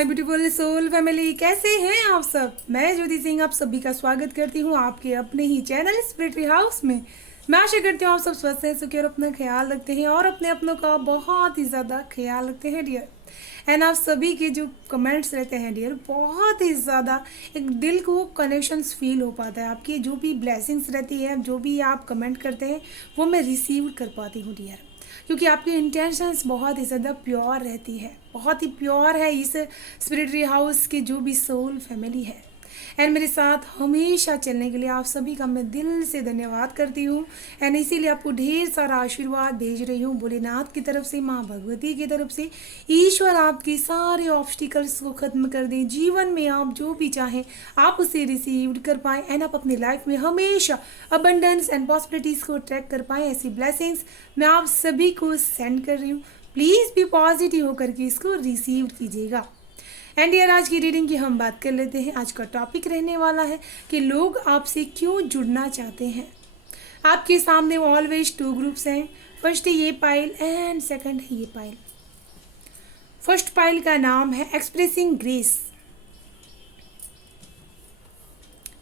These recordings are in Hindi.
माय ब्यूटीफुल सोल फैमिली, कैसे हैं आप सब। मैं ज्योति सिंह आप सभी का स्वागत करती हूँ आपके अपने ही चैनल स्पिरिटरी हाउस में। मैं आशा करती हूँ आप सब स्वस्थ हैं, सुखी और अपना ख्याल रखते हैं और अपने अपनों का बहुत ही ज़्यादा ख्याल रखते हैं डियर। एंड आप सभी के जो कमेंट्स रहते हैं डियर, बहुत ही ज़्यादा एक दिल को कनेक्शंस फील हो पाता है। आपकी जो भी ब्लेसिंग्स रहती है, जो भी आप कमेंट करते हैं, वो मैं रिसीव कर पाती हूँ डियर, क्योंकि आपकी इंटेंशंस बहुत ही ज़्यादा प्योर रहती है, बहुत ही प्योर है इस स्पिरिटरी हाउस की जो भी सोल फैमिली है। एंड मेरे साथ हमेशा चलने के लिए आप सभी का मैं दिल से धन्यवाद करती हूँ। एंड इसीलिए आपको ढेर सारा आशीर्वाद भेज रही हूँ भोलेनाथ की तरफ से, माँ भगवती की तरफ से। ईश्वर आपके सारे ऑब्स्टिकल्स को ख़त्म कर दें, जीवन में आप जो भी चाहें आप उसे रिसीव कर पाएँ एंड आप अपनी लाइफ में हमेशा अबंडेंस एंड पॉसिबिलिटीज़ को ट्रैक कर पाएँ। ऐसी ब्लेसिंग्स मैं आप सभी को सेंड कर रही हूँ। प्लीज़ भी पॉजिटिव होकर के इसको रिसीव कीजिएगा। एंड यार, आज की रीडिंग की हम बात कर लेते हैं। आज का टॉपिक रहने वाला है कि लोग आपसे क्यों जुड़ना चाहते हैं। आपके सामने ऑलवेज टू ग्रुप्स हैं। फर्स्ट है ये पाइल एंड सेकंड है ये पाइल। फर्स्ट पाइल का नाम है expressing grace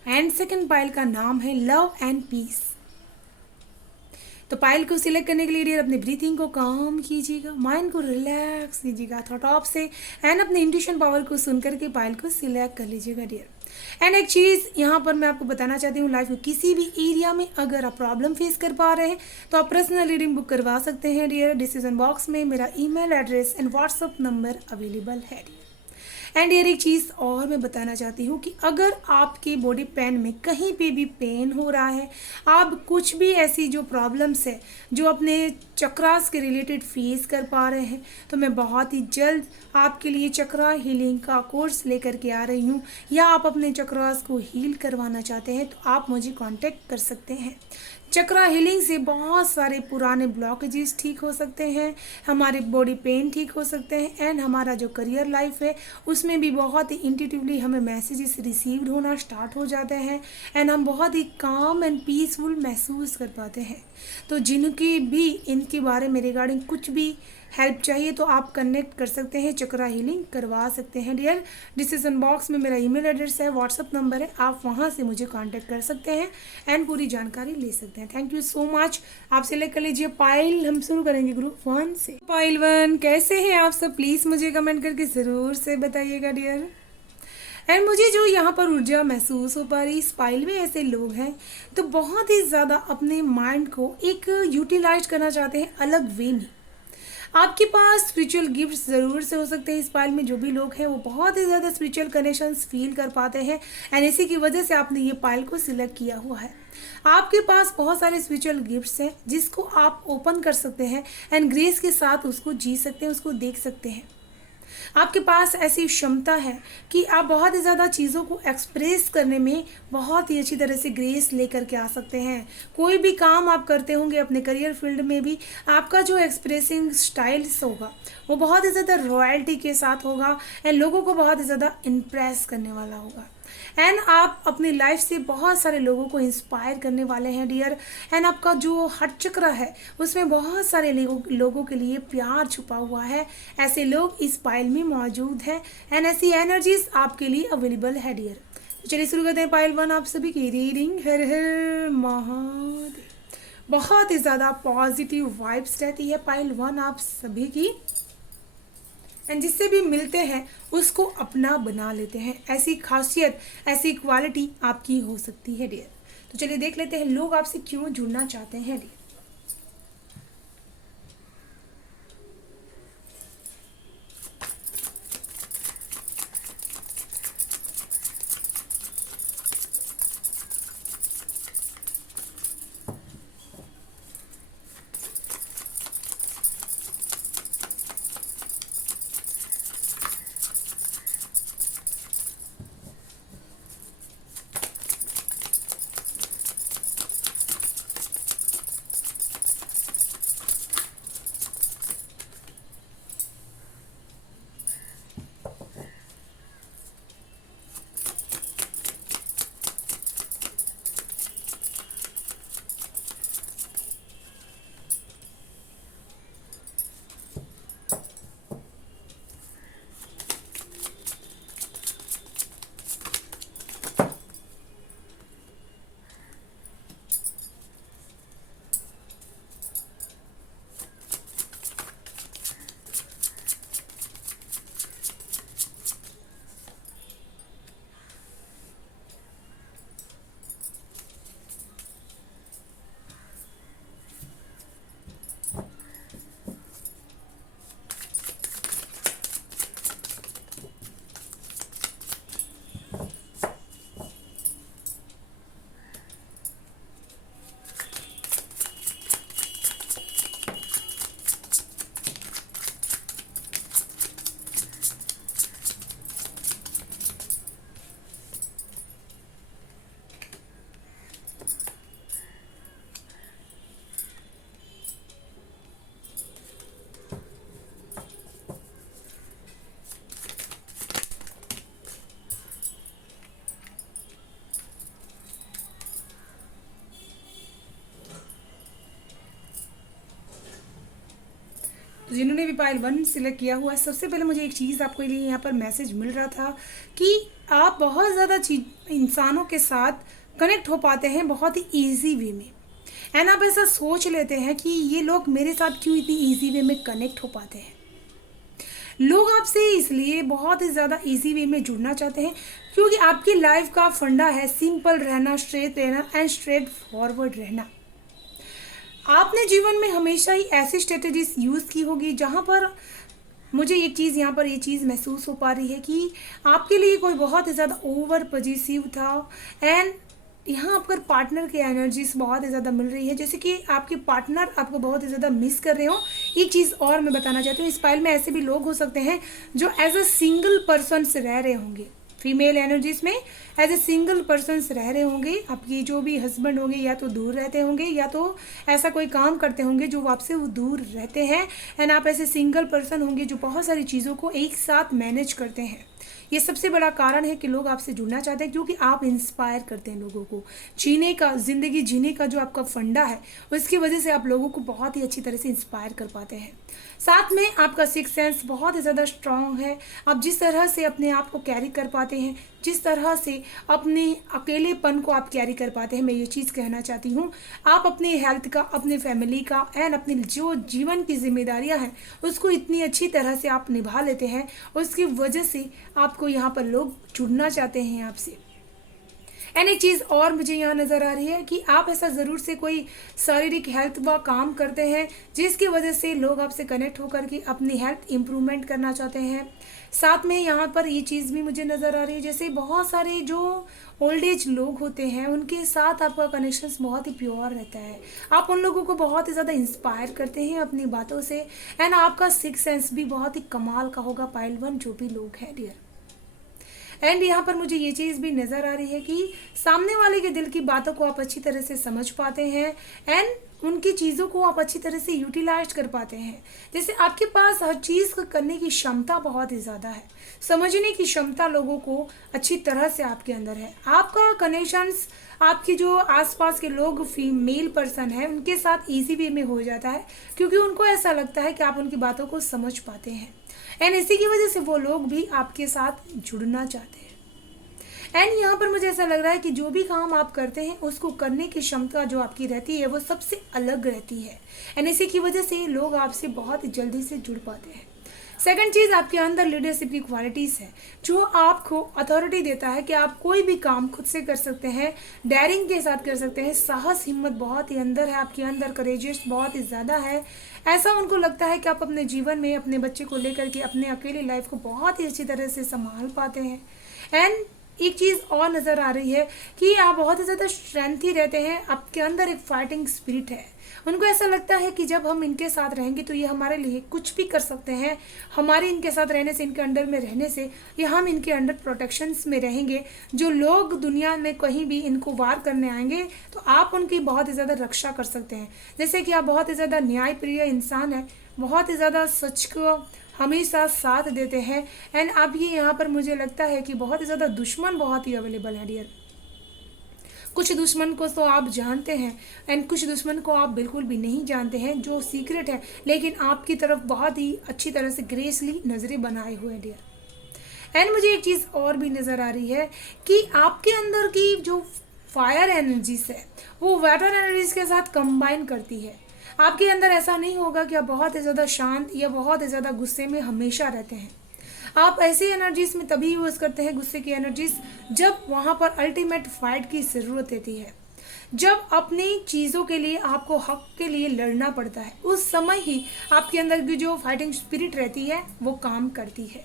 and second pile का नाम है लव एंड पीस। तो पाइल को सिलेक्ट करने के लिए डियर अपने ब्रीथिंग को काम कीजिएगा, माइंड को रिलैक्स कीजिएगा थॉट ऑफ से एंड अपने इंट्यूशन पावर को सुन करके पाइल को सिलेक्ट कर लीजिएगा डियर। एंड एक चीज़ यहाँ पर मैं आपको बताना चाहती हूँ, लाइफ में किसी भी एरिया में अगर आप प्रॉब्लम फेस कर पा रहे हैं तो आप पर्सनल रीडिंग बुक करवा सकते हैं डियर। डिसीजन बॉक्स में मेरा email address and WhatsApp number available है डियर। एंड यार, एक चीज़ और मैं बताना चाहती हूँ कि अगर आपके बॉडी पेन में कहीं पे भी पेन हो रहा है, आप कुछ भी ऐसी जो प्रॉब्लम्स है जो अपने चक्रास के रिलेटेड फेस कर पा रहे हैं, तो मैं बहुत ही जल्द आपके लिए चक्रा हीलिंग का कोर्स लेकर के आ रही हूँ। या आप अपने चक्रास को हील करवाना चाहते हैं तो आप मुझे कांटेक्ट कर सकते हैं। चक्रा हीलिंग से बहुत सारे पुराने ब्लॉकेजेस ठीक हो सकते हैं, हमारे बॉडी पेन ठीक हो सकते हैं एंड हमारा जो करियर लाइफ है उसमें भी बहुत ही इंट्यूटिवली हमें मैसेजेस रिसीव्ड होना स्टार्ट हो जाते हैं एंड हम बहुत ही काम एंड पीसफुल महसूस कर पाते हैं। तो जिनकी भी इनके बारे में रिगार्डिंग कुछ भी हेल्प चाहिए तो आप कनेक्ट कर सकते हैं, चक्रा हीलिंग करवा सकते हैं डियर। डिस्क्रिप्शन बॉक्स में मेरा ईमेल एड्रेस है, व्हाट्सअप नंबर है, आप वहां से मुझे कांटेक्ट कर सकते हैं एंड पूरी जानकारी ले सकते हैं। Thank you so much. आप सिलेक्ट कर लीजिए पाइल। हम शुरू करेंगे ग्रुप 1 से। पाइल 1, कैसे हैं आप सब, प्लीज़ मुझे कमेंट करके ज़रूर से बताइएगा डियर। एंड मुझे जो यहाँ पर ऊर्जा महसूस हो पा रही, इस पाइल में ऐसे लोग हैं तो बहुत ही ज़्यादा अपने माइंड को एक यूटिलाइज करना चाहते हैं अलग वे में। आपके पास स्पिरिचुअल गिफ्ट्स ज़रूर से हो सकते हैं। इस पाइल में जो भी लोग हैं वो बहुत ही ज़्यादा स्पिरिचुअल कनेक्शंस फील कर पाते हैं एंड इसी की वजह से आपने ये पाइल को सिलेक्ट किया हुआ है। आपके पास बहुत सारे स्पिरिचुअल गिफ्ट्स हैं जिसको आप ओपन कर सकते हैं एंड ग्रेस के साथ उसको जी सकते हैं, उसको देख सकते हैं। आपके पास ऐसी क्षमता है कि आप बहुत ही ज़्यादा चीज़ों को एक्सप्रेस करने में बहुत ही अच्छी तरह से ग्रेस लेकर के आ सकते हैं। कोई भी काम आप करते होंगे अपने करियर फील्ड में भी, आपका जो एक्सप्रेसिंग स्टाइल्स होगा वो बहुत ही ज़्यादा रॉयल्टी के साथ होगा एंड लोगों को बहुत ही ज़्यादा इम्प्रेस करने वाला होगा। एंड आप अपनी लाइफ से बहुत सारे लोगों को इंस्पायर करने वाले हैं डियर। एंड आपका जो हार्ट चक्र है उसमें बहुत सारे लोगों के लिए प्यार छुपा हुआ है। ऐसे लोग इस पाइल में मौजूद हैं एंड ऐसी एनर्जीज आपके लिए अवेलेबल है डियर। तो चलिए शुरू करते हैं पाइल 1 आप सभी की रीडिंग। हर हर महादेव। बहुत ही ज़्यादा पॉजिटिव वाइब्स रहती है पाइल 1 आप सभी की एंड जिससे भी मिलते हैं उसको अपना बना लेते हैं। ऐसी खासियत, ऐसी क्वालिटी आपकी हो सकती है डियर। तो चलिए देख लेते हैं लोग आपसे क्यों जुड़ना चाहते हैं डियर। जिन्होंने भी पायल 1 सिलेक्ट किया हुआ है, सबसे पहले मुझे एक चीज़ आपके लिए यहाँ पर मैसेज मिल रहा था कि आप बहुत ज़्यादा इंसानों के साथ कनेक्ट हो पाते हैं बहुत ही ईजी वे में। एंड आप ऐसा सोच लेते हैं कि ये लोग मेरे साथ क्यों इतनी ईजी वे में कनेक्ट हो पाते हैं। लोग आपसे इसलिए बहुत ही ज़्यादा इजी वे में जुड़ना चाहते हैं क्योंकि आपकी लाइफ का फंडा है सिंपल रहना, स्ट्रेट रहना एंड स्ट्रेट फॉरवर्ड रहना। आपने जीवन में हमेशा ही ऐसी स्ट्रेटजीज यूज़ की होगी जहाँ पर मुझे एक चीज़ यहाँ पर ये चीज़ महसूस हो पा रही है कि आपके लिए कोई बहुत ही ज़्यादा ओवर पॉजिटिव था। एंड यहाँ पर पार्टनर की एनर्जीज बहुत ही ज़्यादा मिल रही है, जैसे कि आपके पार्टनर आपको बहुत ही ज़्यादा मिस कर रहे हो। एक चीज़ और मैं बताना चाहती हूँ, इस फाइल में ऐसे भी लोग हो सकते हैं जो एज अ सिंगल पर्सन से रह रहे होंगे। फीमेल एनर्जीज में एज ए सिंगल पर्सन्स रह रहे होंगे। आपकी जो भी हस्बैंड होंगे या तो दूर रहते होंगे या तो ऐसा कोई काम करते होंगे जो आपसे वो दूर रहते हैं। एंड आप ऐसे सिंगल पर्सन होंगे जो बहुत सारी चीज़ों को एक साथ मैनेज करते हैं। ये सबसे बड़ा कारण है कि लोग आपसे जुड़ना चाहते हैं क्योंकि आप इंस्पायर करते हैं लोगों को जीने का, ज़िंदगी जीने का जो आपका फंडा है उसकी वजह से आप लोगों को बहुत ही अच्छी तरह से इंस्पायर कर पाते हैं। साथ में आपका सिक्स सेंस बहुत ही ज़्यादा स्ट्रॉन्ग है। आप जिस तरह से अपने आप को कैरी कर पाते हैं, जिस तरह से अपने अकेलेपन को आप कैरी कर पाते हैं, मैं ये चीज़ कहना चाहती हूँ। आप अपने हेल्थ का, अपने फैमिली का एंड अपनी जो जीवन की जिम्मेदारियाँ हैं उसको इतनी अच्छी तरह से आप निभा लेते हैं, उसकी वजह से आपको यहाँ पर लोग जुड़ना चाहते हैं आपसे। एंड एक चीज़ और मुझे यहाँ नज़र आ रही है कि आप ऐसा ज़रूर से कोई शारीरिक हेल्थ व काम करते हैं जिसकी वजह से लोग आपसे कनेक्ट होकर के अपनी हेल्थ इम्प्रूवमेंट करना चाहते हैं। साथ में यहाँ पर ये चीज़ भी मुझे नज़र आ रही है, जैसे बहुत सारे जो ओल्ड एज लोग होते हैं उनके साथ आपका कनेक्शंस बहुत ही प्योर रहता है। आप उन लोगों को बहुत ही ज़्यादा इंस्पायर करते हैं अपनी बातों से। एंड आपका सिक्स सेंस भी बहुत ही कमाल का होगा पाइल 1 जो भी लोग हैं डियर। एंड यहाँ पर मुझे ये चीज़ भी नज़र आ रही है कि सामने वाले के दिल की बातों को आप अच्छी तरह से समझ पाते हैं एंड उनकी चीज़ों को आप अच्छी तरह से यूटिलाइज कर पाते हैं। जैसे आपके पास हर चीज़ को करने की क्षमता बहुत ही ज़्यादा है, समझने की क्षमता लोगों को अच्छी तरह से आपके अंदर है। आपका कनेक्शंस आपके जो आसपास के लोग फीमेल पर्सन है उनके साथ इजी वे में हो जाता है क्योंकि उनको ऐसा लगता है कि आप उनकी बातों को समझ पाते हैं। एंड इसी की वजह से वो लोग भी आपके साथ जुड़ना चाहते हैं। एंड यहाँ पर मुझे ऐसा लग रहा है कि जो भी काम आप करते हैं उसको करने की क्षमता जो आपकी रहती है वो सबसे अलग रहती है। एंड इसी की वजह से लोग आपसे बहुत जल्दी से जुड़ पाते हैं। सेकंड चीज़, आपके अंदर लीडरशिप की क्वालिटीज़ है जो आपको अथॉरिटी देता है कि आप कोई भी काम खुद से कर सकते हैं, डेयरिंग के साथ कर सकते हैं। साहस हिम्मत बहुत ही अंदर है आपके अंदर, करेजियस बहुत ही ज़्यादा है। ऐसा उनको लगता है कि आप अपने जीवन में अपने बच्चे को लेकर के अपने अकेले लाइफ को बहुत ही अच्छी तरह से संभाल पाते हैं। एंड एक चीज़ और नज़र आ रही है कि आप बहुत ही ज़्यादा स्ट्रेंथी रहते हैं, आपके अंदर एक फाइटिंग स्पिरिट है। उनको ऐसा लगता है कि जब हम इनके साथ रहेंगे तो ये हमारे लिए कुछ भी कर सकते हैं। हमारे इनके साथ रहने से, इनके अंडर में रहने से या हम इनके अंडर प्रोटेक्शंस में रहेंगे। जो लोग दुनिया में कहीं भी इनको वार करने आएंगे तो आप उनकी बहुत ही ज़्यादा रक्षा कर सकते हैं। जैसे कि आप बहुत ही ज़्यादा न्यायप्रिय इंसान हैं, बहुत ही ज़्यादा सच को हमेशा साथ देते हैं। एंड अब ये यहाँ पर मुझे लगता है कि बहुत ही ज़्यादा दुश्मन बहुत ही अवेलेबल है डियर। कुछ दुश्मन को तो आप जानते हैं एंड कुछ दुश्मन को आप बिल्कुल भी नहीं जानते हैं, जो सीक्रेट है लेकिन आपकी तरफ बहुत ही अच्छी तरह से ग्रेसली नज़रें बनाए हुए हैं डियर। एंड मुझे एक चीज़ और भी नज़र आ रही है कि आपके अंदर की जो फायर एनर्जीज है वो वाटर एनर्जीज के साथ कंबाइन करती है। आपके अंदर ऐसा नहीं होगा कि आप बहुत ही ज़्यादा शांत या बहुत ही ज़्यादा गुस्से में हमेशा रहते हैं। आप ऐसी एनर्जीज में तभी यूज़ करते हैं गुस्से की एनर्जीज जब वहाँ पर अल्टीमेट फाइट की ज़रूरत रहती है, जब अपनी चीज़ों के लिए आपको हक के लिए लड़ना पड़ता है। उस समय ही आपके अंदर की जो फाइटिंग स्पिरिट रहती है वो काम करती है।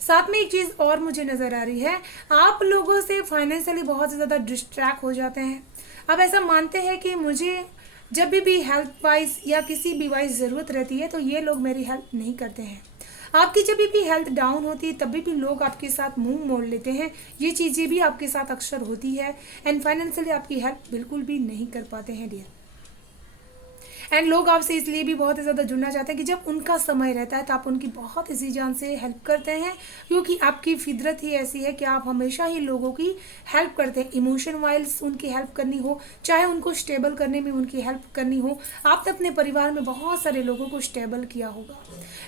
साथ में एक चीज़ और मुझे नज़र आ रही है, आप लोगों से फाइनेंशियली बहुत ज़्यादा डिस्ट्रैक्ट हो जाते हैं। आप ऐसा मानते हैं कि मुझे जब भी हेल्थ वाइज या किसी भी वाइज ज़रूरत रहती है तो ये लोग मेरी हेल्प नहीं करते हैं। आपकी जब भी हेल्थ डाउन होती है तभी भी लोग आपके साथ मुंह मोड़ लेते हैं। ये चीज़ें भी आपके साथ अक्सर होती है एंड फाइनेंशियली आपकी हेल्प बिल्कुल भी नहीं कर पाते हैं डियर। एंड लोग आपसे इसलिए भी बहुत ही ज़्यादा जुड़ना चाहते हैं कि जब उनका समय रहता है तो आप उनकी बहुत इसी जान से हेल्प करते हैं, क्योंकि आपकी फितरत ही ऐसी है कि आप हमेशा ही लोगों की हेल्प करते हैं। इमोशन वाइज उनकी हेल्प करनी हो, चाहे उनको स्टेबल करने में उनकी हेल्प करनी हो। आपने अपने परिवार में बहुत सारे लोगों को स्टेबल किया होगा।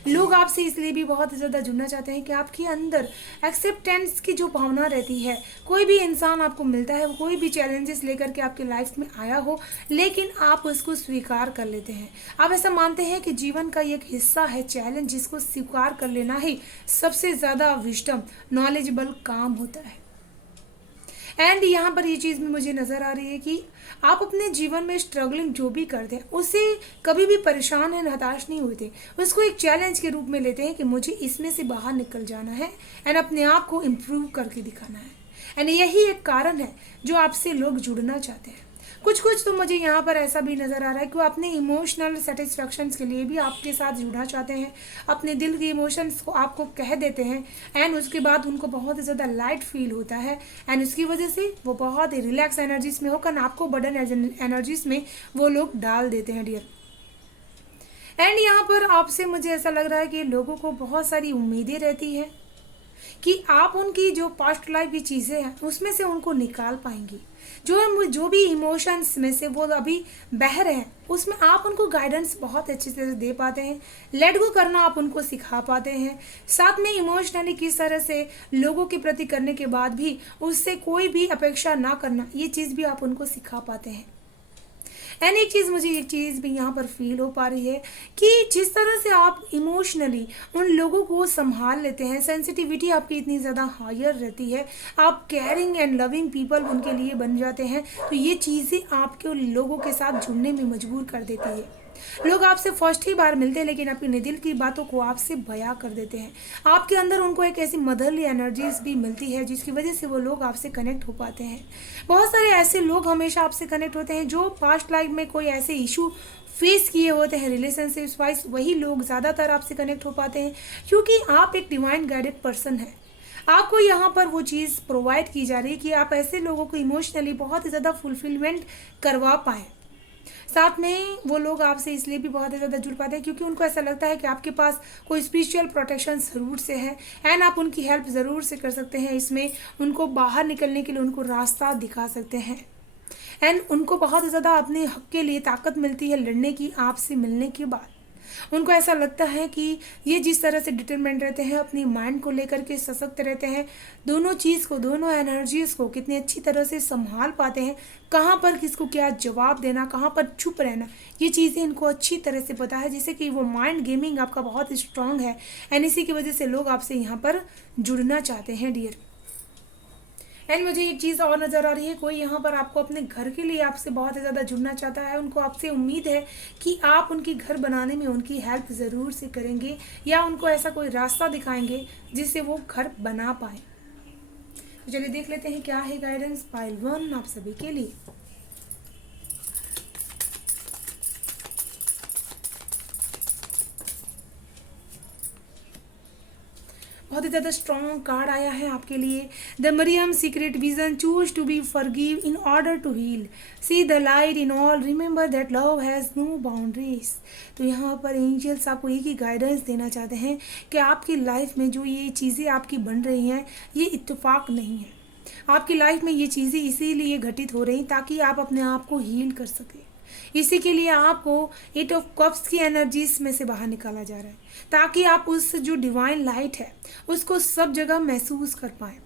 लोग आपसे इसलिए भी बहुत ज़्यादा जुड़ना चाहते हैं कि आपके अंदर एक्सेप्टेंस की जो भावना रहती है। कोई भी इंसान आपको मिलता है, कोई भी चैलेंजेस लेकर के आपके लाइफ में आया हो, लेकिन आप उसको स्वीकार कर लेते हैं। आप ऐसा मानते हैं कि जीवन का एक हिस्सा है चैलेंज, जिसको स्वीकार कर लेना ही सबसे ज़्यादा विजडम नॉलेजेबल काम होता है। एंड यहाँ पर ये चीज़ भी मुझे नज़र आ रही है कि आप अपने जीवन में स्ट्रगलिंग जो भी करते हैं उससे कभी भी परेशान है, हताश नहीं होते। उसको एक चैलेंज के रूप में लेते हैं कि मुझे इसमें से बाहर निकल जाना है एंड अपने आप को इम्प्रूव करके दिखाना है। एंड यही एक कारण है जो आपसे लोग जुड़ना चाहते हैं। कुछ कुछ तो मुझे यहाँ पर ऐसा भी नज़र आ रहा है कि वो अपने इमोशनल सेटिस्फैक्शंस के लिए भी आपके साथ जुड़ना चाहते हैं, अपने दिल के इमोशंस को आपको कह देते हैं एंड उसके बाद उनको बहुत ही ज़्यादा लाइट फील होता है एंड उसकी वजह से वो बहुत ही रिलैक्स एनर्जीज में होकर आपको बर्डन एनर्जीज में वो लोग डाल देते हैं डियर। एंड यहाँ पर आपसे मुझे ऐसा लग रहा है कि लोगों को बहुत सारी उम्मीदें रहती है कि आप उनकी जो पास्ट लाइफ की चीज़ें हैं उसमें से उनको निकाल पाएंगी। जो भी इमोशंस में से वो अभी बह रहे हैं उसमें आप उनको गाइडेंस बहुत अच्छी तरह से दे पाते हैं। लेट गो करना आप उनको सिखा पाते हैं। साथ में इमोशनली किस तरह से लोगों के प्रति करने के बाद भी उससे कोई भी अपेक्षा ना करना, ये चीज़ भी आप उनको सिखा पाते हैं। एंड एक चीज़ भी यहाँ पर फील हो पा रही है कि जिस तरह से आप इमोशनली उन लोगों को संभाल लेते हैं, सेंसिटिविटी आपकी इतनी ज़्यादा हायर रहती है, आप केयरिंग एंड लविंग पीपल उनके लिए बन जाते हैं, तो ये चीज़ें आपके उन लोगों के साथ जुड़ने में मजबूर कर देती है। लोग आपसे फर्स्ट ही बार मिलते हैं लेकिन अपने दिल की बातों को आपसे बयां कर देते हैं। आपके अंदर उनको एक ऐसी मदरली एनर्जीज भी मिलती है जिसकी वजह से वो लोग आपसे कनेक्ट हो पाते हैं। बहुत सारे ऐसे लोग हमेशा आपसे कनेक्ट होते हैं जो पास्ट लाइफ में कोई ऐसे इशू फेस किए होते हैं रिलेशनशिप्स वाइज, वही लोग ज़्यादातर आपसे कनेक्ट हो पाते हैं, क्योंकि आप एक डिवाइन गाइडेड पर्सन है। आपको यहाँ पर वो चीज़ प्रोवाइड की जा रही है कि आप ऐसे लोगों को इमोशनली बहुत ही ज़्यादा फुलफिलमेंट करवा पाएँ। साथ में वो लोग आपसे इसलिए भी बहुत ज़्यादा जुड़ पाते हैं क्योंकि उनको ऐसा लगता है कि आपके पास कोई स्पिरिचुअल प्रोटेक्शन ज़रूर से है एंड आप उनकी हेल्प ज़रूर से कर सकते हैं। इसमें उनको बाहर निकलने के लिए उनको रास्ता दिखा सकते हैं एंड उनको बहुत ज़्यादा अपने हक के लिए ताकत मिलती है लड़ने की आपसे मिलने के बाद। उनको ऐसा लगता है कि ये जिस तरह से डिटरमेंट रहते हैं, अपनी माइंड को लेकर के सशक्त रहते हैं, दोनों चीज़ को, दोनों एनर्जीज़ को कितनी अच्छी तरह से संभाल पाते हैं, कहाँ पर किसको क्या जवाब देना, कहाँ पर चुप रहना, ये चीज़ें इनको अच्छी तरह से पता है, जैसे कि वो माइंड गेमिंग आपका बहुत स्ट्रांग है एंड इसी की वजह से लोग आपसे यहाँ पर जुड़ना चाहते हैं डियर। एंड मुझे एक चीज़ और नज़र आ रही है, कोई यहाँ पर आपको अपने घर के लिए आपसे बहुत ज़्यादा जुड़ना चाहता है। उनको आपसे उम्मीद है कि आप उनकी घर बनाने में उनकी हेल्प ज़रूर से करेंगे या उनको ऐसा कोई रास्ता दिखाएंगे जिससे वो घर बना पाए। तो चलिए देख लेते हैं क्या है गाइडेंस पाइल 1 आप सभी के लिए। बहुत ही ज़्यादा स्ट्रॉन्ग कार्ड आया है आपके लिए। The Mariam secret vision, choose to be forgive in order to heal, see the light in all, remember that love has no boundaries. तो यहाँ पर एंजल्स आपको एक ही गाइडेंस देना चाहते हैं कि आपकी लाइफ में जो ये चीज़ें आपकी बन रही हैं ये इत्तेफाक नहीं है। आपकी लाइफ में ये चीज़ें इसीलिए घटित हो रही ताकि आप अपने आप को हील कर सकें। इसी के लिए आपको 8 ऑफ कप्स की एनर्जीज में से बाहर निकाला जा रहा है ताकि आप उस जो डिवाइन लाइट है उसको सब जगह महसूस कर पाएँ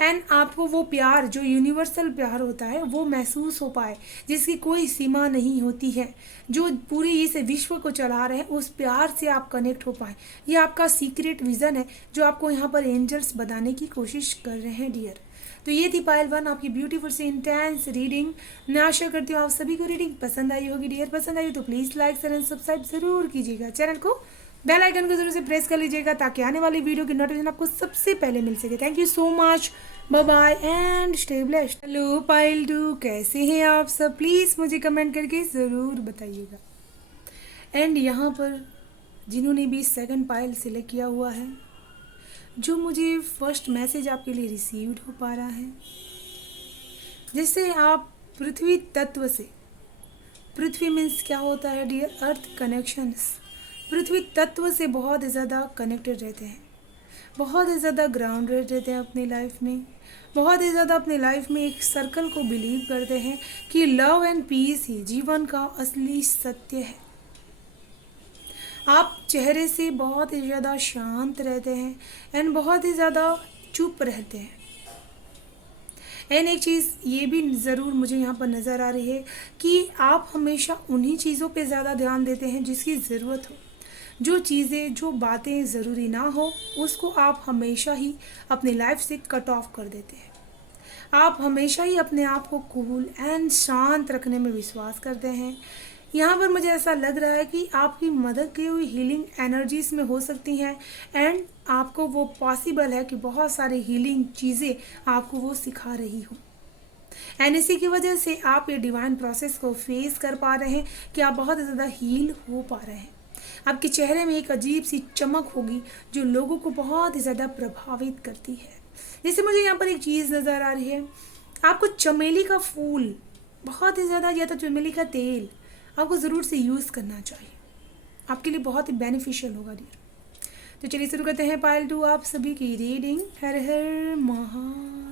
एंड आपको वो प्यार जो यूनिवर्सल प्यार होता है वो महसूस हो पाए, जिसकी कोई सीमा नहीं होती है, जो पूरे इस विश्व को चला रहे हैं, उस प्यार से आप कनेक्ट हो पाए। ये आपका सीक्रेट विज़न है जो आपको यहाँ पर एंजल्स बताने की कोशिश कर रहे हैं डियर। तो ये थी पाइल 1 आपकी ब्यूटीफुल सी इंटेंस रीडिंग। मैं आशा करती हूँ आप सभी को रीडिंग पसंद आई होगी डियर। पसंद आई तो please like share and subscribe ज़रूर कीजिएगा, चैनल को बेल आइकन को जरूर से प्रेस कर लीजिएगा ताकि आने वाली वीडियो की नोटिफिकेशन आपको सबसे पहले मिल सके। Thank you so much, bye bye and stay blessed. Hello पाइल 2, कैसे हैं आप सब? प्लीज़ मुझे कमेंट करके ज़रूर बताइएगा। एंड यहाँ पर जिन्होंने भी सेकंड पाइल सिलेक्ट किया हुआ है, जो मुझे फर्स्ट मैसेज आपके लिए रिसीव्ड हो पा रहा है, जैसे आप पृथ्वी तत्व से पृथ्वी मीन्स क्या होता है डियर? अर्थ कनेक्शंस। पृथ्वी तत्व से बहुत ही ज़्यादा कनेक्टेड रहते हैं, बहुत ही ज़्यादा ग्राउंडेड रहते हैं अपनी लाइफ में, बहुत ही ज़्यादा अपनी लाइफ में एक सर्कल को बिलीव करते हैं कि लव एंड पीस ही जीवन का असली सत्य है। आप चेहरे से बहुत ही ज़्यादा शांत रहते हैं एंड बहुत ही ज़्यादा चुप रहते हैं। एंड एक चीज़ ये भी ज़रूर मुझे यहाँ पर नज़र आ रही है कि आप हमेशा उन्हीं चीज़ों पे ज़्यादा ध्यान देते हैं जिसकी ज़रूरत हो। जो चीज़ें, जो बातें ज़रूरी ना हो उसको आप हमेशा ही अपनी लाइफ से कट ऑफ कर देते हैं। आप हमेशा ही अपने आप को कूल एंड शांत रखने में विश्वास करते हैं। यहाँ पर मुझे ऐसा लग रहा है कि आपकी मदद की हुई हीलिंग एनर्जीज में हो सकती हैं एंड आपको वो पॉसिबल है कि बहुत सारी हीलिंग चीज़ें आपको वो सिखा रही हो। एंड इसी की वजह से आप ये डिवाइन प्रोसेस को फेस कर पा रहे हैं कि आप बहुत ज़्यादा हील हो पा रहे हैं। आपके चेहरे में एक अजीब सी चमक होगी जो लोगों को बहुत ही ज़्यादा प्रभावित करती है। जैसे मुझे यहाँ पर एक चीज़ नज़र आ रही है, आपको चमेली का फूल बहुत ही ज़्यादा या तो चमेली का तेल आपको ज़रूर से यूज़ करना चाहिए, आपके लिए बहुत ही बेनिफिशियल होगा डियर। तो चलिए शुरू करते हैं पायल 2 आप सभी की रीडिंग। हर हर महादेव।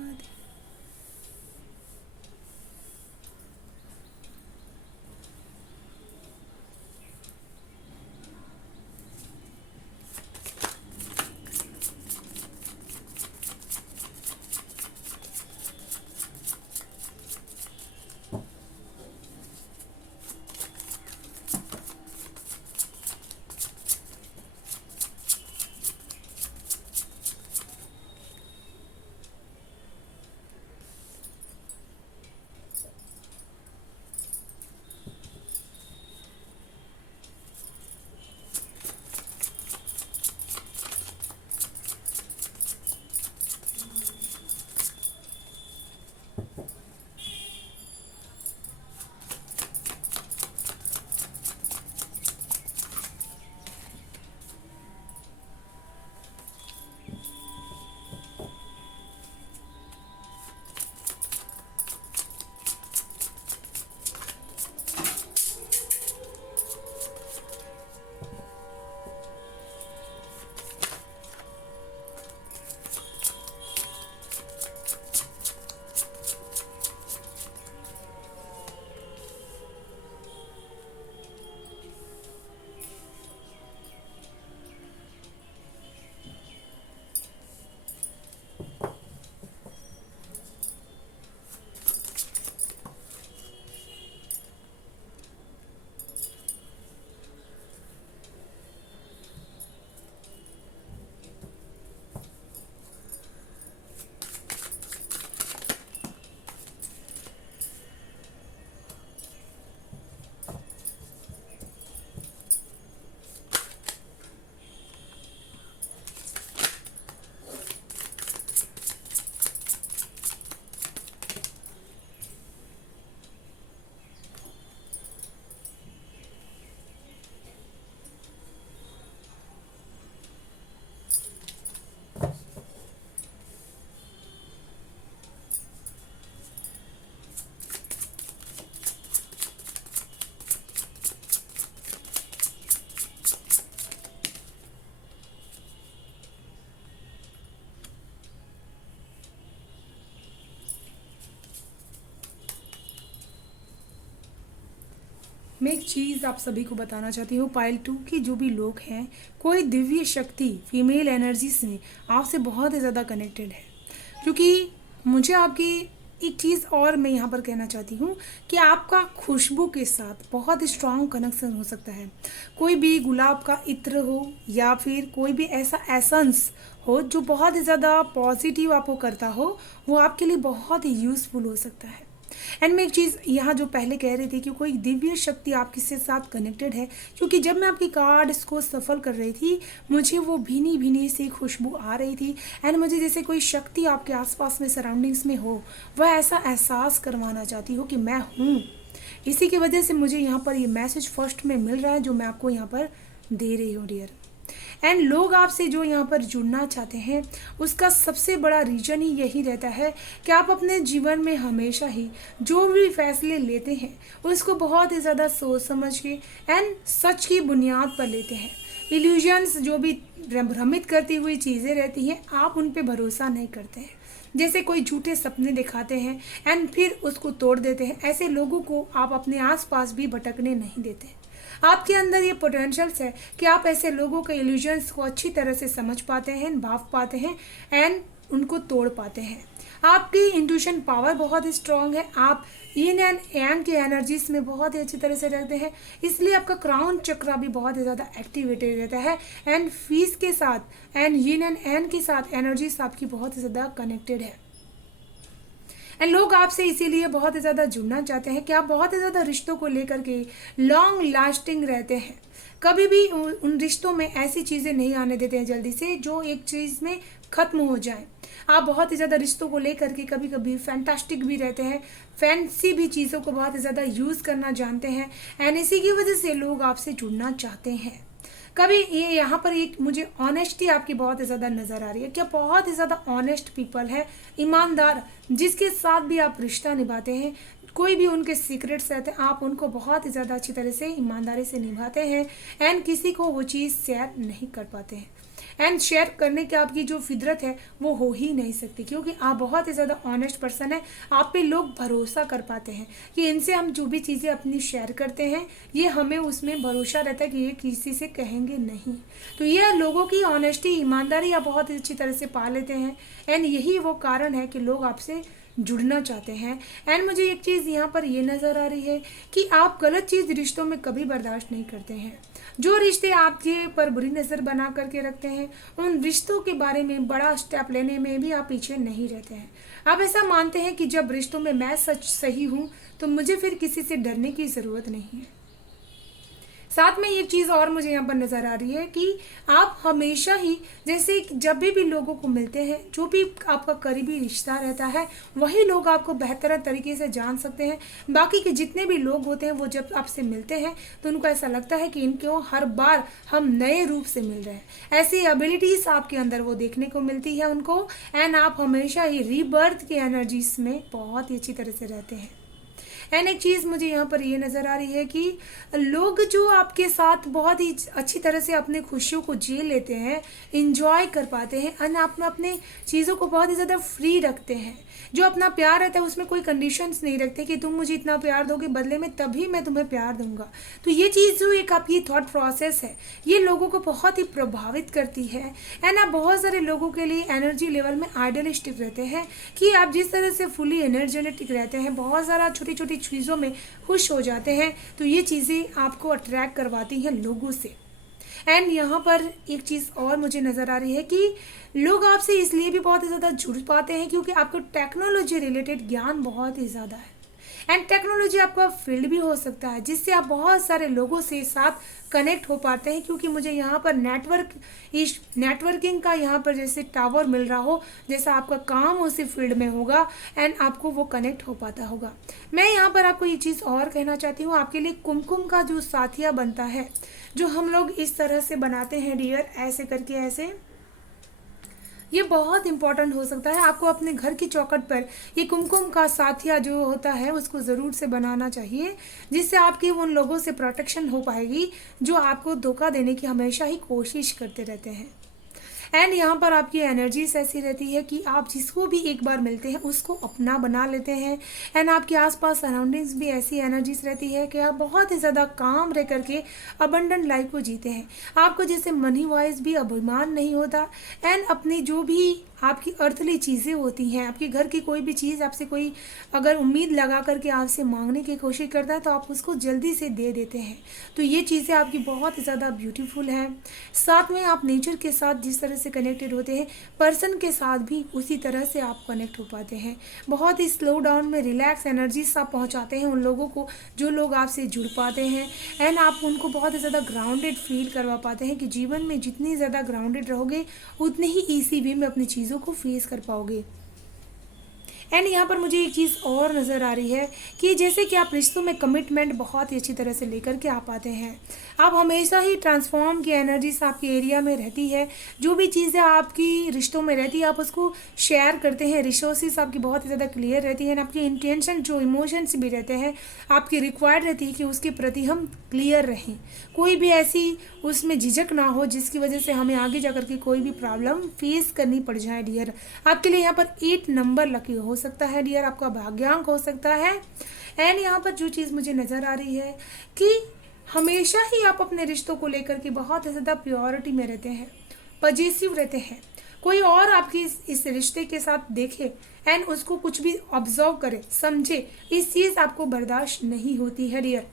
मैं एक चीज़ आप सभी को बताना चाहती हूँ पायल 2 की जो भी लोग हैं, कोई दिव्य शक्ति फीमेल एनर्जीज में आपसे बहुत ही ज़्यादा कनेक्टेड है। क्योंकि मुझे आपकी एक चीज़ और मैं यहाँ पर कहना चाहती हूँ कि आपका खुशबू के साथ बहुत ही स्ट्रॉन्ग कनेक्शन हो सकता है। कोई भी गुलाब का इत्र हो या फिर कोई भी ऐसा एसेंस हो जो बहुत ही ज़्यादा पॉजिटिव आपको करता हो, वो आपके लिए बहुत ही यूज़फुल हो सकता है। एंड मैं एक चीज़ यहाँ जो पहले कह रही थी कि कोई दिव्य शक्ति आपके साथ कनेक्टेड है, क्योंकि जब मैं आपकी कार्ड्स को सफल कर रही थी मुझे वो भीनी भीनी सी खुशबू आ रही थी एंड मुझे जैसे कोई शक्ति आपके आसपास में सराउंडिंग्स में हो, वह ऐसा एहसास करवाना चाहती हो कि मैं हूँ। इसी की वजह से मुझे यहाँ पर ये मैसेज फर्स्ट में मिल रहा है जो मैं आपको यहाँ पर दे रही हूँ डियर। एंड लोग आपसे जो यहाँ पर जुड़ना चाहते हैं उसका सबसे बड़ा रीजन ही यही रहता है कि आप अपने जीवन में हमेशा ही जो भी फैसले लेते हैं उसको बहुत ही ज़्यादा सोच समझ के एंड सच की बुनियाद पर लेते हैं। इल्यूजन्स जो भी भ्रमित करती हुई चीज़ें रहती हैं आप उन पे भरोसा नहीं करते हैं। जैसे कोई झूठे सपने दिखाते हैं एंड फिर उसको तोड़ देते हैं, ऐसे लोगों को आप अपने आसपास भी भटकने नहीं देते। आपके अंदर ये पोटेंशियल्स है कि आप ऐसे लोगों के इल्यूजन्स को अच्छी तरह से समझ पाते हैं, भाव पाते हैं एंड उनको तोड़ पाते हैं। आपकी इंट्यूशन पावर बहुत स्ट्रांग है, आप यिन एंड यांग की एनर्जीज में बहुत ही अच्छी तरह से रहते हैं, इसलिए आपका क्राउन चक्रा भी बहुत ही ज़्यादा एक्टिवेटेड रहता है एंड फीस के साथ एंड यिन एंड यांग के साथ एनर्जीज आपकी बहुत ही ज़्यादा कनेक्टेड है। एंड लोग आपसे इसीलिए बहुत ही ज़्यादा जुड़ना चाहते हैं कि आप बहुत ही ज़्यादा रिश्तों को लेकर के लॉन्ग लास्टिंग रहते हैं। कभी भी उन रिश्तों में ऐसी चीज़ें नहीं आने देते हैं जल्दी से जो एक चीज़ में ख़त्म हो जाए। आप बहुत ही ज़्यादा रिश्तों को लेकर के कभी कभी फैंटास्टिक भी रहते हैं, फैंसी भी चीज़ों को बहुत ही ज़्यादा यूज़ करना जानते हैं एंड इसी की वजह से लोग आपसे जुड़ना चाहते हैं। कभी ये यहाँ पर एक मुझे ऑनेस्टी आपकी बहुत ही ज़्यादा नज़र आ रही है, क्या बहुत ही ज़्यादा ऑनेस्ट पीपल है, ईमानदार, जिसके साथ भी आप रिश्ता निभाते हैं, कोई भी उनके सीक्रेट्स रहते हैं आप उनको बहुत ही ज़्यादा अच्छी तरह से ईमानदारी से निभाते हैं एंड किसी को वो चीज़ शेयर नहीं कर पाते हैं एंड शेयर करने की आपकी जो फितरत है वो हो ही नहीं सकती, क्योंकि आप बहुत ही ज़्यादा ऑनेस्ट पर्सन है। आप पे लोग भरोसा कर पाते हैं कि इनसे हम जो भी चीज़ें अपनी शेयर करते हैं ये हमें उसमें भरोसा रहता है कि ये किसी से कहेंगे नहीं। तो ये लोगों की ऑनेस्टी, ईमानदारी आप बहुत ही अच्छी तरह से पा लेते हैं एंड यही वो कारण है कि लोग आपसे जुड़ना चाहते हैं। एंड मुझे एक चीज़ यहाँ पर ये नज़र आ रही है कि आप गलत चीज़ रिश्तों में कभी बर्दाश्त नहीं करते हैं। जो रिश्ते आपके पर बुरी नज़र बना करके रखते हैं उन रिश्तों के बारे में बड़ा स्टेप लेने में भी आप पीछे नहीं रहते हैं। आप ऐसा मानते हैं कि जब रिश्तों में मैं सच सही हूँ तो मुझे फिर किसी से डरने की ज़रूरत नहीं है। साथ में एक चीज़ और मुझे यहाँ पर नज़र आ रही है कि आप हमेशा ही जैसे जब भी लोगों को मिलते हैं, जो भी आपका करीबी रिश्ता रहता है वही लोग आपको बेहतर तरीके से जान सकते हैं। बाकी के जितने भी लोग होते हैं वो जब आपसे मिलते हैं तो उनको ऐसा लगता है कि इनको हर बार हम नए रूप से मिल रहे हैं। ऐसी एबिलिटीज़ आपके अंदर वो देखने को मिलती है उनको एंड आप हमेशा ही रीबर्थ की एनर्जीज में बहुत ही अच्छी तरह से रहते हैं। एंड एक चीज़ मुझे यहाँ पर ये नज़र आ रही है कि लोग जो आपके साथ बहुत ही अच्छी तरह से अपने खुशियों को जी लेते हैं, इंजॉय कर पाते हैं एंड आप अपने चीज़ों को बहुत ही ज़्यादा फ्री रखते हैं। जो अपना प्यार रहता है उसमें कोई कंडीशंस नहीं रखते कि तुम मुझे इतना प्यार दोगे बदले में तभी मैं तुम्हें प्यार दूंगा। तो ये चीज़ जो एक आपकी थॉट प्रोसेस है ये लोगों को बहुत ही प्रभावित करती है एंड आप बहुत सारे लोगों के लिए एनर्जी लेवल में आइडियलिस्टिक रहते हैं कि आप जिस तरह से फुली एनर्जेटिक रहते हैं, बहुत ज़्यादा छोटी छोटी चीज़ों में खुश हो जाते हैं, तो ये चीज़ें आपको अट्रैक्ट करवाती हैं लोगों से। एंड यहाँ पर एक चीज़ और मुझे नज़र आ रही है कि लोग आपसे इसलिए भी बहुत ही ज़्यादा जुड़ पाते हैं क्योंकि आपको टेक्नोलॉजी रिलेटेड ज्ञान बहुत ही ज़्यादा है एंड टेक्नोलॉजी आपका फील्ड भी हो सकता है जिससे आप बहुत सारे लोगों से साथ कनेक्ट हो पाते हैं। क्योंकि मुझे यहाँ पर नेटवर्किंग का यहाँ पर जैसे टावर मिल रहा हो, जैसा आपका काम उसी फील्ड में होगा एंड आपको वो कनेक्ट हो पाता होगा। मैं यहाँ पर आपको ये चीज़ और कहना चाहती हूँ, आपके लिए कुमकुम का जो साथिया बनता है, जो हम लोग इस तरह से बनाते हैं डियर, ऐसे करके ऐसे, ये बहुत इंपॉर्टेंट हो सकता है। आपको अपने घर की चौखट पर ये कुमकुम का साथिया जो होता है उसको ज़रूर से बनाना चाहिए, जिससे आपकी उन लोगों से प्रोटेक्शन हो पाएगी जो आपको धोखा देने की हमेशा ही कोशिश करते रहते हैं। एंड यहाँ पर आपकी एनर्जीज ऐसी रहती है कि आप जिसको भी एक बार मिलते हैं उसको अपना बना लेते हैं एंड आपके आसपास सराउंडिंग्स भी ऐसी एनर्जीज रहती है कि आप बहुत ही ज़्यादा काम रह करके अबंडेंट लाइफ को जीते हैं। आपको जैसे मनी वाइज भी अभिमान नहीं होता एंड अपनी जो भी आपकी अर्थली चीज़ें होती हैं, आपके घर की कोई भी चीज़ आपसे कोई अगर उम्मीद लगा करके आपसे मांगने की कोशिश करता है तो आप उसको जल्दी से दे देते हैं। तो ये चीज़ें आपकी बहुत ज़्यादा ब्यूटीफुल है। साथ में आप नेचर के साथ जिस तरह से कनेक्टेड होते हैं, पर्सन के साथ भी उसी तरह से आप कनेक्ट हो पाते हैं। बहुत ही स्लो डाउन में रिलैक्स एनर्जीज आप पहुँचाते हैं उन लोगों को जो लोग आपसे जुड़ पाते हैं एंड आप उनको बहुत ही ज़्यादा ग्राउंडेड फील करवा पाते हैं कि जीवन में जितनी ज़्यादा ग्राउंडेड रहोगे उतनी ही ईजी वे में अपनी चीज़ों को फेस कर पाओगे। एंड यहाँ पर मुझे एक चीज़ और नज़र आ रही है कि जैसे कि आप रिश्तों में कमिटमेंट बहुत ही अच्छी तरह से लेकर के आ पाते हैं। आप हमेशा ही ट्रांसफॉर्म की एनर्जीज आपके एरिया में रहती है। जो भी चीज़ें आपकी रिश्तों में रहती है आप उसको शेयर करते हैं। रिसोर्सेज आपकी बहुत ही ज़्यादा क्लियर रहती है। आपकी इंटेंशन जो इमोशंस भी रहते हैं आपकी रिक्वायर्ड रहती है कि उसके प्रति हम क्लियर रहें। कोई भी ऐसी उसमें झिझक ना हो जिसकी वजह से हमें आगे जाकर के कोई भी प्रॉब्लम फेस करनी पड़ जाए डियर। आपके लिए यहाँ पर 8 नंबर लकी हो सकता है डियर, आपका भाग्यांक हो सकता है। एंड यहाँ पर जो चीज़ मुझे नज़र आ रही है कि हमेशा ही आप अपने रिश्तों को लेकर के बहुत ज़्यादा प्योरिटी में रहते हैं, पॉजिटिव रहते हैं। कोई और आपकी इस रिश्ते के साथ देखे एंड उसको कुछ भी ऑब्जर्व करे, समझे, इस चीज़ आपको बर्दाश्त नहीं होती है डियर।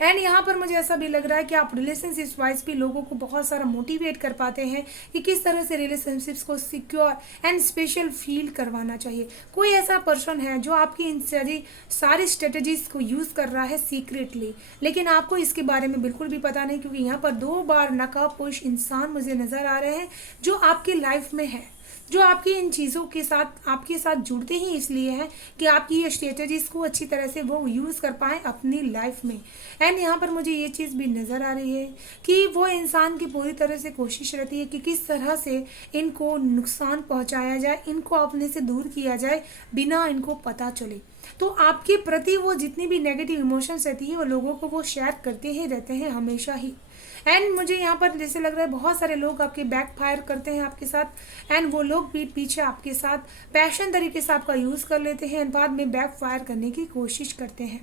एंड यहाँ पर मुझे ऐसा भी लग रहा है कि आप रिलेशनशिप्स वाइज भी लोगों को बहुत सारा मोटिवेट कर पाते हैं कि किस तरह से रिलेशनशिप्स को सिक्योर एंड स्पेशल फील करवाना चाहिए। कोई ऐसा पर्सन है जो आपकी इन सारी स्ट्रेटजीज को यूज़ कर रहा है सीक्रेटली, लेकिन आपको इसके बारे में बिल्कुल भी पता नहीं, क्योंकि यहाँ पर 2 बार नकाबपोश इंसान मुझे नज़र आ रहे हैं जो आपकी लाइफ में है, जो आपकी इन चीज़ों के साथ आपके साथ जुड़ते ही इसलिए हैं कि आपकी ये स्ट्रेटजीज को अच्छी तरह से वो यूज़ कर पाएँ अपनी लाइफ में। एंड यहाँ पर मुझे ये चीज़ भी नज़र आ रही है कि वो इंसान की पूरी तरह से कोशिश रहती है कि किस तरह से इनको नुकसान पहुँचाया जाए, इनको अपने से दूर किया जाए बिना इनको पता चले। तो आपके प्रति वो जितनी भी नेगेटिव इमोशंस रहती है वो लोगों को वो शेयर करते ही रहते हैं हमेशा ही। एंड मुझे यहाँ पर जैसे लग रहा है बहुत सारे लोग आपके बैक फायर करते हैं आपके साथ, एंड वो लोग भी पीछे आपके साथ पैशन तरीके से आपका यूज़ कर लेते हैं एंड बाद में बैक फायर करने की कोशिश करते हैं।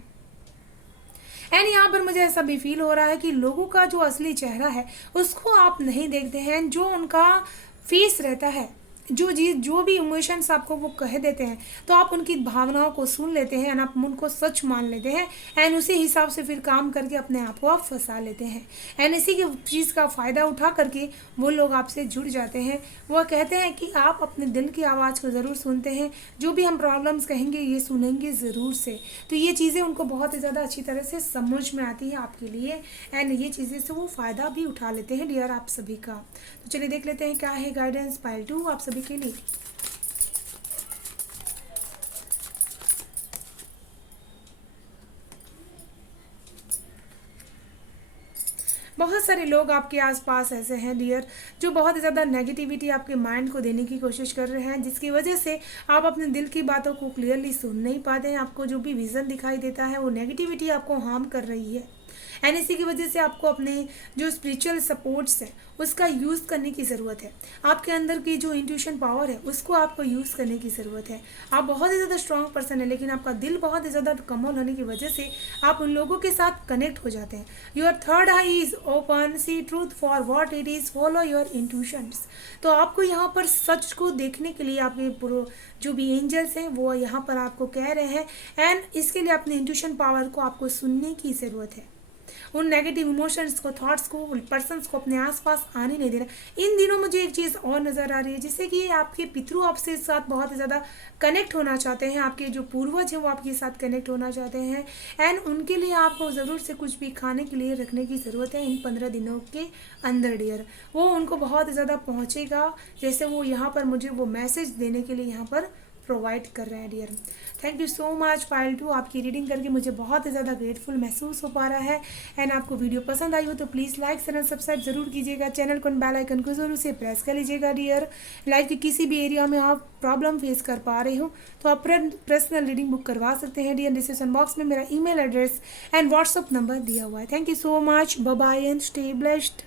एंड यहाँ पर मुझे ऐसा भी फील हो रहा है कि लोगों का जो असली चेहरा है उसको आप नहीं देखते हैं, जो उनका फेस रहता है, जो भी इमोशंस आपको वो कह देते हैं तो आप उनकी भावनाओं को सुन लेते हैं एंड आप उनको सच मान लेते हैं एंड उसी हिसाब से फिर काम करके अपने आप को आप फंसा लेते हैं। एंड इसी की चीज़ का फ़ायदा उठा करके वो लोग आपसे जुड़ जाते हैं। वो कहते हैं कि आप अपने दिल की आवाज़ को ज़रूर सुनते हैं, जो भी हम प्रॉब्लम्स कहेंगे ये सुनेंगे ज़रूर से। तो ये चीज़ें उनको बहुत ही ज़्यादा अच्छी तरह से समझ में आती है आपके लिए एंड ये चीज़ें से वो फ़ायदा भी उठा लेते हैं डियर आप सभी का। तो चलिए देख लेते हैं क्या है गाइडेंस पाइल 2 आप सभी के लिए। बहुत सारे लोग आपके आसपास ऐसे हैं डियर जो बहुत ही ज़्यादा नेगेटिविटी आपके माइंड को देने की कोशिश कर रहे हैं, जिसकी वजह से आप अपने दिल की बातों को क्लियरली सुन नहीं पाते हैं। आपको जो भी विज़न दिखाई देता है वो नेगेटिविटी आपको हार्म कर रही है एंड इसी की वजह से आपको अपने जो स्पिरिचुअल सपोर्ट्स है उसका यूज़ करने की ज़रूरत है। आपके अंदर की जो इंट्यूशन पावर है उसको आपको यूज़ करने की ज़रूरत है। आप बहुत ही ज़्यादा स्ट्रॉन्ग पर्सन है लेकिन आपका दिल बहुत ही ज़्यादा कमज़ोर होने की वजह से आप उन लोगों के साथ कनेक्ट हो जाते हैं। Your third eye is open, see truth for what it is, follow your intuitions. तो आपको यहाँ पर सच को देखने के लिए आपके जो भी एंजल्स हैं वो यहाँ पर आपको कह रहे हैं एंड इसके लिए अपने इंट्यूशन पावर को आपको सुनने की ज़रूरत है। उन नेगेटिव इमोशंस को, थॉट्स को, पर्सन्स को अपने आसपास आने नहीं देना। इन दिनों मुझे एक चीज़ और नज़र आ रही है जिससे कि आपके पितृ आपसे साथ बहुत ज़्यादा कनेक्ट होना चाहते हैं, आपके जो पूर्वज हैं वो आपके साथ कनेक्ट होना चाहते हैं एंड उनके लिए आपको ज़रूर से कुछ भी खाने के लिए रखने की ज़रूरत है इन 15 दिनों के अंदर डियर। वो उनको बहुत ज़्यादा पहुँचेगा जैसे वो यहाँ पर मुझे वो मैसेज देने के लिए यहाँ पर प्रोवाइड कर रहे हैं dear. Thank you so much Payal 2, आपकी रीडिंग करके मुझे बहुत ही ज़्यादा ग्रेटफुल महसूस हो पा रहा है एंड आपको वीडियो पसंद आई हो तो प्लीज़ लाइक शेयर सब्सक्राइब जरूर कीजिएगा। चैनल को बेल आइकन को जरूर से प्रेस कर लीजिएगा डियर। लाइफ के किसी भी एरिया में आप प्रॉब्लम फेस कर पा रहे हो तो आप पर्सनल रीडिंग बुक करवा सकते हैं डियर। डिस्क्रिप्शन बॉक्स में मेरा email address and WhatsApp number दिया हुआ है। Thank you so much, bye bye and stay blessed.